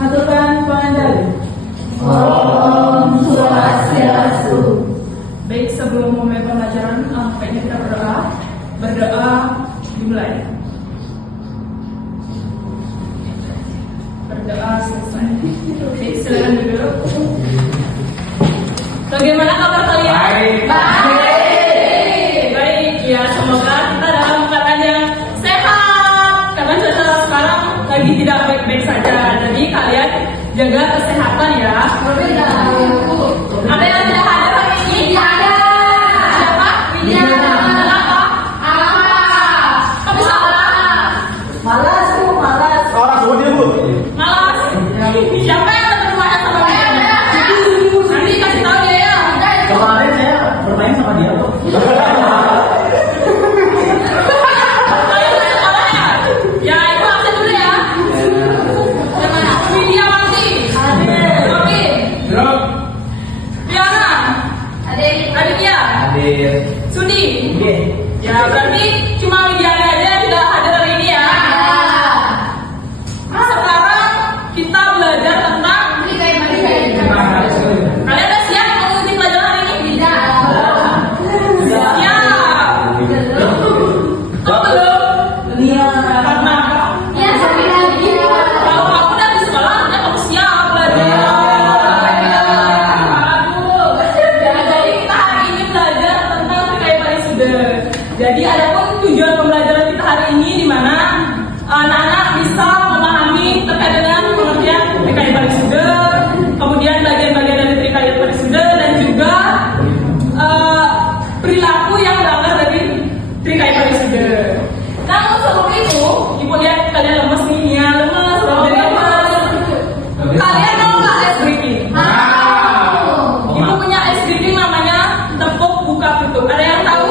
Haturkan pangandalu. Om Swastiastu. Baik, sebelum memulai pembelajaran, baiknya kita berdoa. Berdoa dimulai. Berdoa selesai. Oke, silakan duduk. Bagaimana kabar kalian? Baik, ya semoga kita dalam keadaan yang sehat. Karena cuaca sekarang lagi tidak baik-baik saja. Jadi kalian jaga kesehatan ya. Ada yang tidak hadir hari ini? Tidak ada. Siapa? Widya. Kenapa? Kamu salah. Malas Bu, malas. Orang semua dia Bu. Malas. Siapa yang ketemu sama dia? Nanti kasih tahu dia ya. Kemarin saya bermain sama dia kok. Kalian masih sekolah ya? Ya, ibu absen dulu ya. Yang mana? Widya masih. Oke. Drop. Diana. Aditya. Hadir. Sudi. Oke. Ya, berarti cuma Widya aja yang tidak hadir hari ini ya. Sekarang kita belajar tentang kalian udah siap mengikuti pelajaran hari ini? Siap. Kok belum? Karena apa? Kalau kamu udah di sekolah, artinya kamu siap belajar. Aduh. Jadi kita hari ini belajar tentang Trikaya Parisuda. Jadi adapun tujuan pembelajaran kita hari ini di mana anak-anak bisa memahami terkait dengan pengertian Trikaya Parisuda, kemudian bagian-bagian dari Trikaya Parisuda dan juga perilaku yang berangkat dari Trikaya Parisuda. Namun sebelum itu, ibu lihat kalian lemes nih ya, lemes. Kalian mau nggak es drinking? Ibu punya es drinking namanya tepuk buka tutup. Ada yang tahu?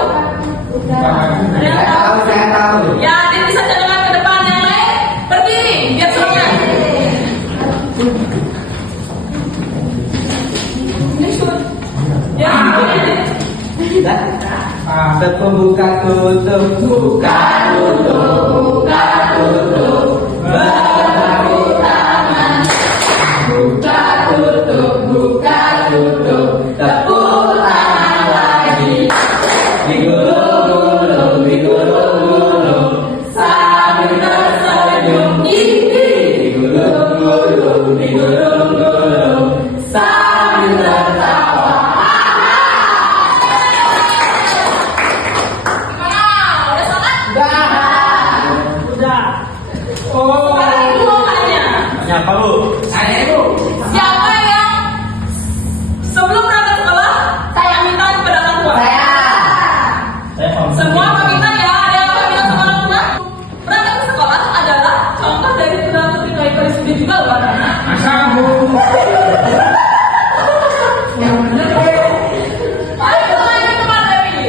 Ada yang tahu? Saya tahu. Ya, dia bisa jalan ke depan, yang lain berdiri, biar semuanya. Ini shoot. Ya, Tepung buka tutup, buka tutup, buka tutup. Bertepuk tangan, buka tutup, buka tutup. Tepuk tangan lagi, digulung-gulung, digulung-gulung. Sambil tersenyum, digulung-gulung, digulung-gulung. Sambil tertawa. gimana? Udah sholat? Udah. Oh. Sekarang ibu mau tanya, Siapa Bu? Saya Bu. siapa yang sebelum berangkat sekolah saya minta kepada orang tua? Saya Om. Semua pamitan ya, ada yang pamitan sama orang tua? Berangkat ke sekolah adalah contoh dari perilaku Trikaya Parisuda juga loh anak-anak. Masa Bu? Ayo lagi kepada ini.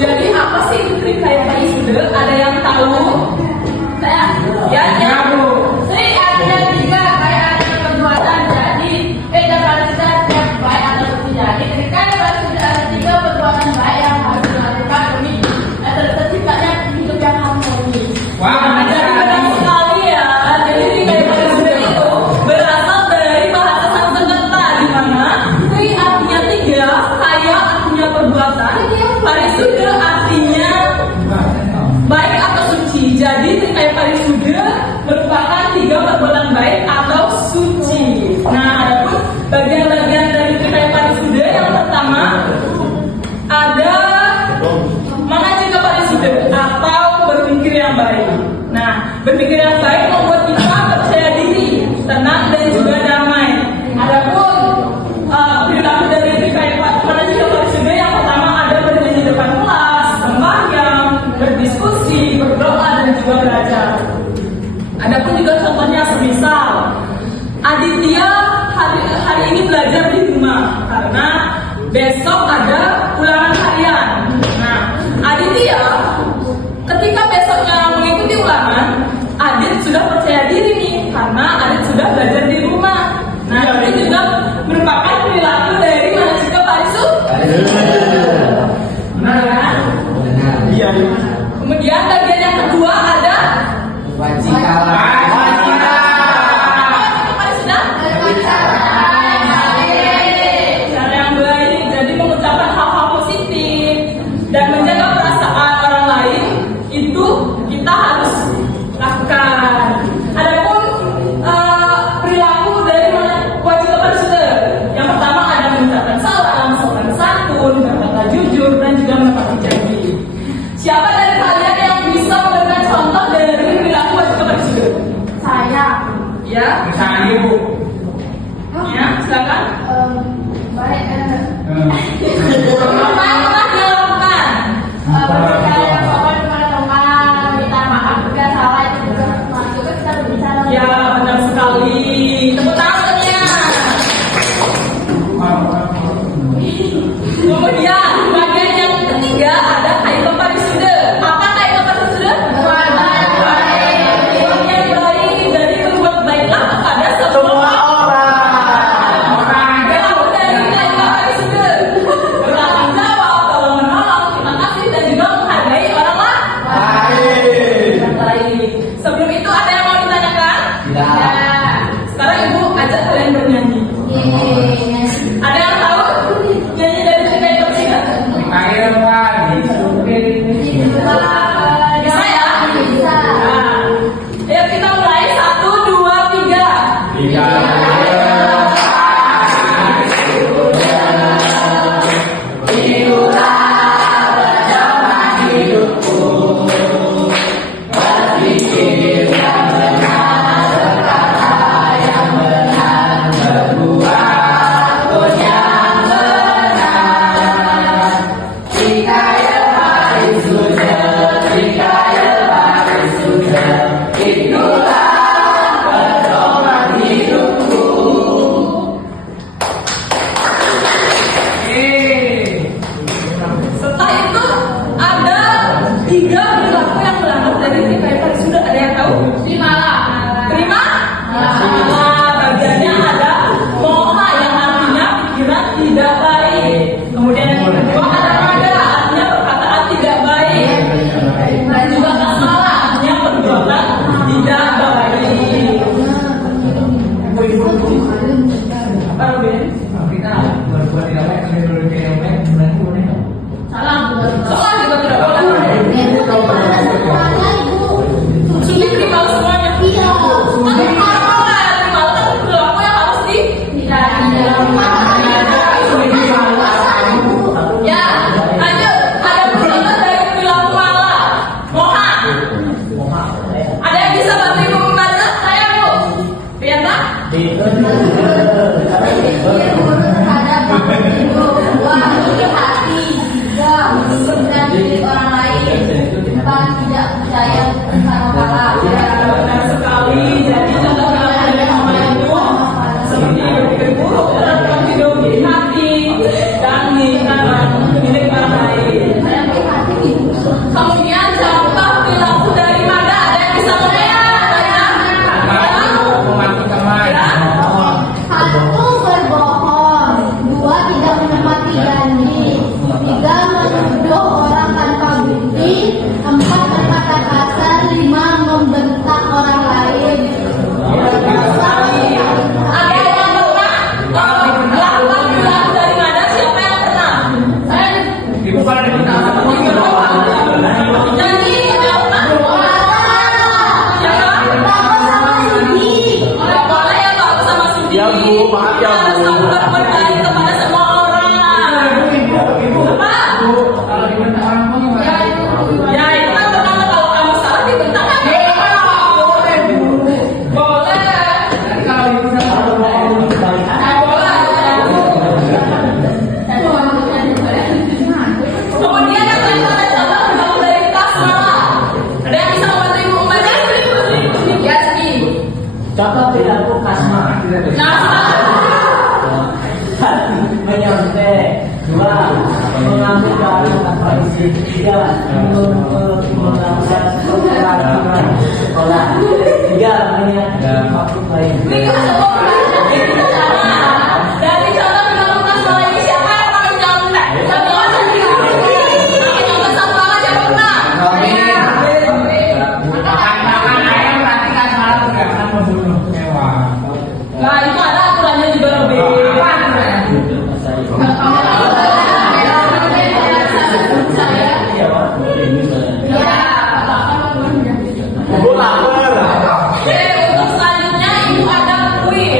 Jadi apa sih itu Trikaya Parisuda? Ada yang tahu? Saya? Ya, ya. Sri artinya tiga, kayak artinya perbuatan. Jadi beda Parisuda yang baik atau tidak. Trikaya Parisuda ada tiga perbuatan baik yang harus dilakukan demi terciptanya hidup yang harmoni. Wah, Jadi benar sekali ya. Jadi Trikaya Parisuda itu berasal dari bahasa Sanskerta di mana Tri artinya tiga, kaya artinya perbuatan, Parisuda artinya baik atau suci. Jadi Trikaya Parisuda merupakan tiga perbuatan baik atau suci. Nah, adapun bagian-bagian dari Trikaya Parisuda yang pertama ada manajika Parisuda atau berpikir yang baik. Nah, berpikir yang baik membuat kita percaya diri, tenang dan juga damai. Adapun perilaku dari Trikaya manajika Parisuda yang pertama ada berdiri di depan kelas, sembahyang, berdiskusi, berdoa dan juga belajar. Adapun juga contohnya semisal Aditya hari ini belajar di rumah karena besok ada ulangan harian. Nah, Aditya ketika besoknya mengikuti ulangan, Adit sudah percaya diri nih karena Adit sudah belajar di rumah. Nah, ini juga merupakan perilaku dari manajika Parisuda. Benar kan? Iya. Kemudian bagian yang kedua ada Wajikalah. Ya, Misalnya ibu. ya, silakan. Baik. Apa yang telah dilakukan? Percaya bahwa teman-teman minta maaf jika salah itu juga masuk kita berbicara. Ya, benar sekali. Tepuk tangan untuknya. Kemudian bagian yang ketiga ada kain parisude. Apa kain parisude? Bagian baik dari berbuat baiklah kepada semua orang. Jauh dari kain parisude. Bertanggung jawab, kalau menolong, terima kasih dan juga menghargai orang lain. Sebelum itu ada yang mau ditanyakan? Tidak. Sekarang ibu ajak kalian bernyanyi. Ada yang tahu nyanyi dari kain parisude? Akhirnya Pak. Bisa ya? Nah, ayo kita mulai 1, 2, 3. Tiga. Setelah itu ada 3 perilaku yang melanggar dari kain parisude. Ada yang tahu? Terima. Bagiannya ada moha yang artinya pikiran tidak baik. Kemudian yang kedua ada pada artinya perkataan tidak baik. Dan juga kasala artinya perbuatan tidak baik. Apa Robin? Kita berbuat tidak baik, berbuat tidak baik, Salah juga tidak boleh. Sulit terima semuanya. Tapi kalau nggak terima kan perilaku yang harus di ya lanjut. Ada perbuatan dari perilaku malah moha. Ada yang bisa bantu ibu membaca? Saya bu. Biarlah. Tidak percaya sama Benar sekali. Jadi contoh perilaku dari mama itu seperti berpikir buruk terhadap hidup di hati dan di milik orang lain. Kemudian contoh perilaku dari Mada, ada yang bisa Satu, berbohong. 2, tidak menepati janji. 3, menuduh orang tanpa bukti. 4, berkata kasar. 5, membentak orang lain. Ada yang pernah melakukan perilaku dari Mada? Siapa yang pernah? Ibu kan ada kita Janji yang pernah? Siapa? Nggak boleh ya Pak sama Sudi. Ya, Bu. Maaf ya, Bu. Harus kamu berbuat baik kepada semua orang. Apa? kalau dibentak orang tua gimana? Ya itu kan pertama kalau kamu salah dibentak kan? Boleh. Nanti kalau dibentak orang tua Kemudian yang lain ada contoh perilaku dari Kasmala. Ada yang bisa membantu ibu membaca? Ya, Sri. Contoh perilaku kasmar. Nah, Menyontek. 2, mengambil barang tanpa izin. 3, melakukan peraturan sekolah. 3, menyakiti makhluk lain. ini kan semua sama. Dari contoh perilaku Kasmala ini siapa yang paling nyontek? Semua sendiri. Contoh satu orang yang pernah. makan ayam berarti kan malah tidak akan membunuh hewan. Nah, itu ada aturannya juga lebih. Apa aturannya? Ibu lapar. Oke, untuk selanjutnya ibu ada kuis.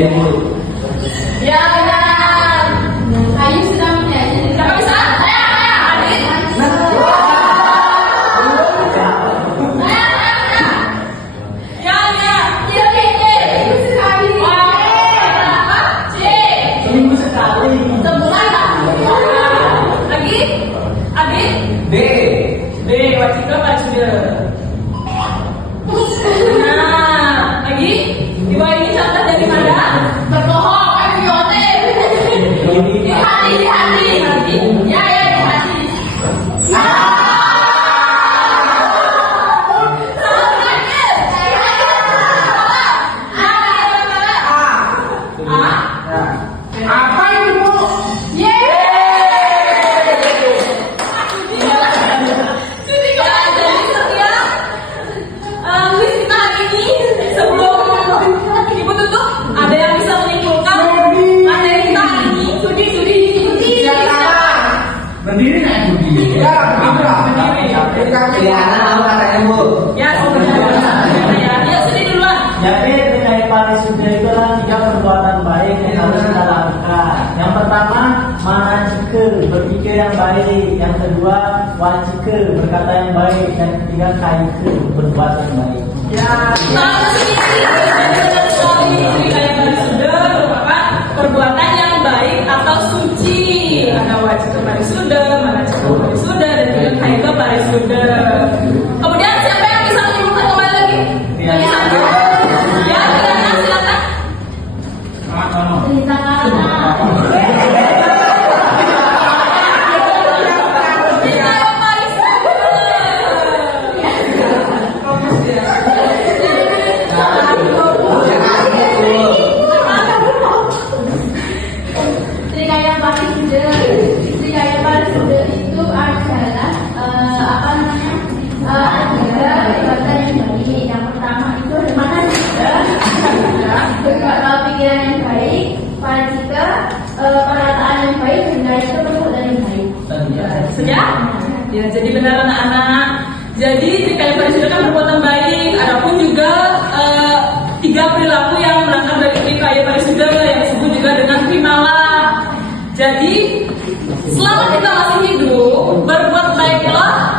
Ya benar. Ayu sudah menjadi. Siapa bisa? Saya, Adit. Ya. Seminggu sekali. Wah, C. Seminggu sekali. Sebulan lah. Lagi, Adit. B. B. Wajibnya Parisuda. Nah, lagi. Dua ini contoh dari mana? Berbohong, biote. Di hati. Ya, di hati. Apa itu, Bu? Ibu tutup, ada yang bisa menyimpulkan materi kita hari ini? Sudi. Ya, berdiri naik berdiri. Ya, berdiri. Katanya Bu. Ya, sebenarnya. Ya, Sudi duluan. Jadi terkait parisuda itu adalah 3 perbuatan baik yang harus kita lakukan. Yang pertama, manajike, berpikir yang baik. Yang kedua, wajike, berkata yang baik. Dan ketiga, kaike, berbuat yang baik. Nah, ini kayak Parisuda merupakan perbuatan yang baik atau suci. Ada wajib Parisuda, manajike Parisuda, dan juga kayak Parisuda. Kemudian siapa yang bisa menyimpulkan kembali lagi? Ya. Ya, silakan. Trikaya Parisuda itu adalah apa namanya? Ada perbuatan yang baik. Yang pertama itu manajike, berkata pikiran yang baik, parisuda, perkataan yang baik, dan itu perbuatan yang baik. Sudah? Ya, jadi benar anak-anak. Jadi trikaya Parisuda kan perbuatan baik. Adapun juga 3 perilaku yang berangkat dari trikaya Parisuda yang disebut juga dengan Trimala. Jadi selama kita masih hidup, berbuat baiklah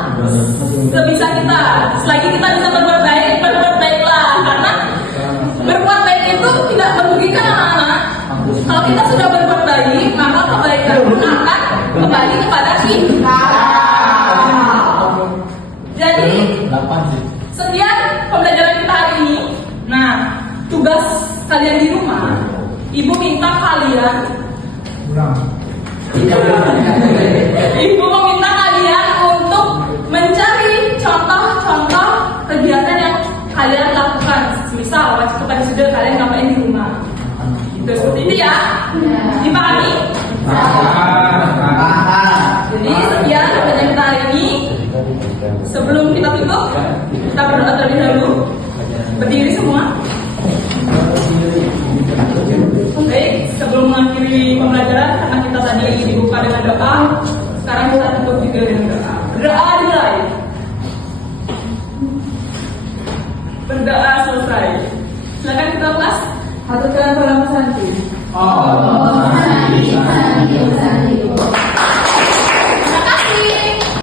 sebisa kita. Selagi kita bisa berbuat baiklah. Karena berbuat baik itu tidak merugikan anak-anak. Kalau kita sudah berbuat baik, maka kebaikan pun akan kembali kepada kita. Jadi, sekian pembelajaran kita hari ini. Nah, tugas kalian di rumah, Ibu minta kalian Ibu meminta kalian untuk mencari contoh-contoh kegiatan yang kalian lakukan. Misal, wajib Parisuda kalian ngapain di rumah. Itu seperti itu ya. Dipahami? Jadi sekian pembelajaran kita hari ini. Sebelum kita tutup, kita berdoa terlebih dahulu. Berdiri semua. Baik, sebelum mengakhiri pembelajaran, karena kita tadi dibuka dengan doa, sekarang kita tutup juga dengan doa. Berdoa dimulai. Berdoa selesai. Silakan kita kelas. Haturkan salam santi.